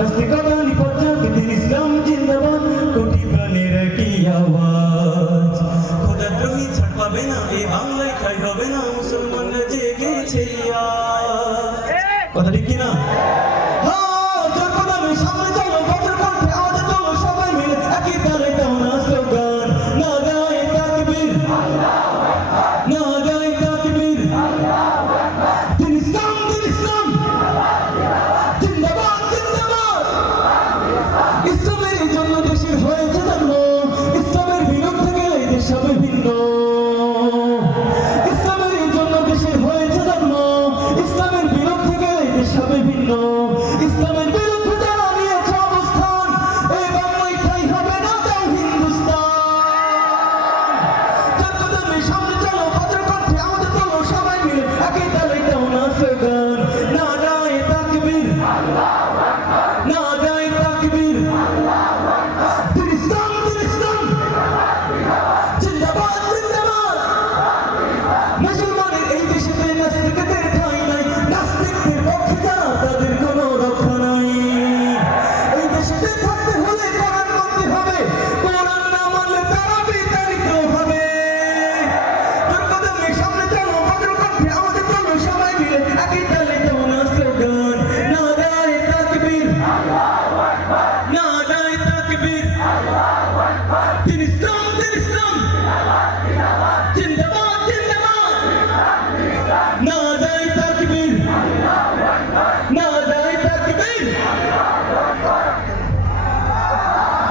নাস্তিকতা নিপজ্জাক দিন ইসলাম জিন্দাবাদ কোটি প্রাণের একই আওয়াজ খোদাদ্রোহী ছাড় পাবে না এই বাংলায় ঠাঁই হবে না মুসলমানরা জেগেছে আজ কথা ঠিক কিনা সামনে চলো বজ্র কণ্ঠে আওয়াজ তোলো সবাই মিলে একই তালে দাও না স্লোগান নারায়ে তাকবীর নারায়ে তাকবীর দিন ইসলাম জিন্দাবাদ জিন্দাবাদ ইসলামের জন্য দেশের হয়েছে জন্ম ইসলামের বিরুদ্ধে গেলে দেশ হবে ভিন্ন ইসলামের জন্য দেশের হয়েছে জন্ম ইসলামের বিরুদ্ধে গেলে দেশ হবে ভিন্ন ইসলামের বিরুদ্ধে যারা নিয়েছে অবস্থান এই বাংলায় ঠাঁই হবে না তাও হিন্দুস্তান জনগণের সামনে চলো বজ্র কণ্ঠে আওয়াজ তোলো সবাই মিলে একই তালে দাও না স্লোগান নারায়ে তাকবীর নারায়ে তাকবীর দিন ইসলাম জিন্দাবাদ জিন্দাবাদ মুসলমানের এই দেশেতে নাস্তিকদের ঠাঁই নাই নাস্তিকদের পক্ষে যারা তাদের কোনো রক্ষা নাই এই দেশেতে থাকতে হলে কোরআন মানতে হবে কোরআন না মানলে তারা বিতাড়িত হবে জনগণের সামনে চলো বজ্র কণ্ঠে আওয়াজ তোলো সবাই মিলে একই তালে দাও না স্লোগান নারায়ে তাকবীর নারায়ে তাকবীর দিন ইসলাম জিন্দাবাদ জিন্দাবাদ নারায়ে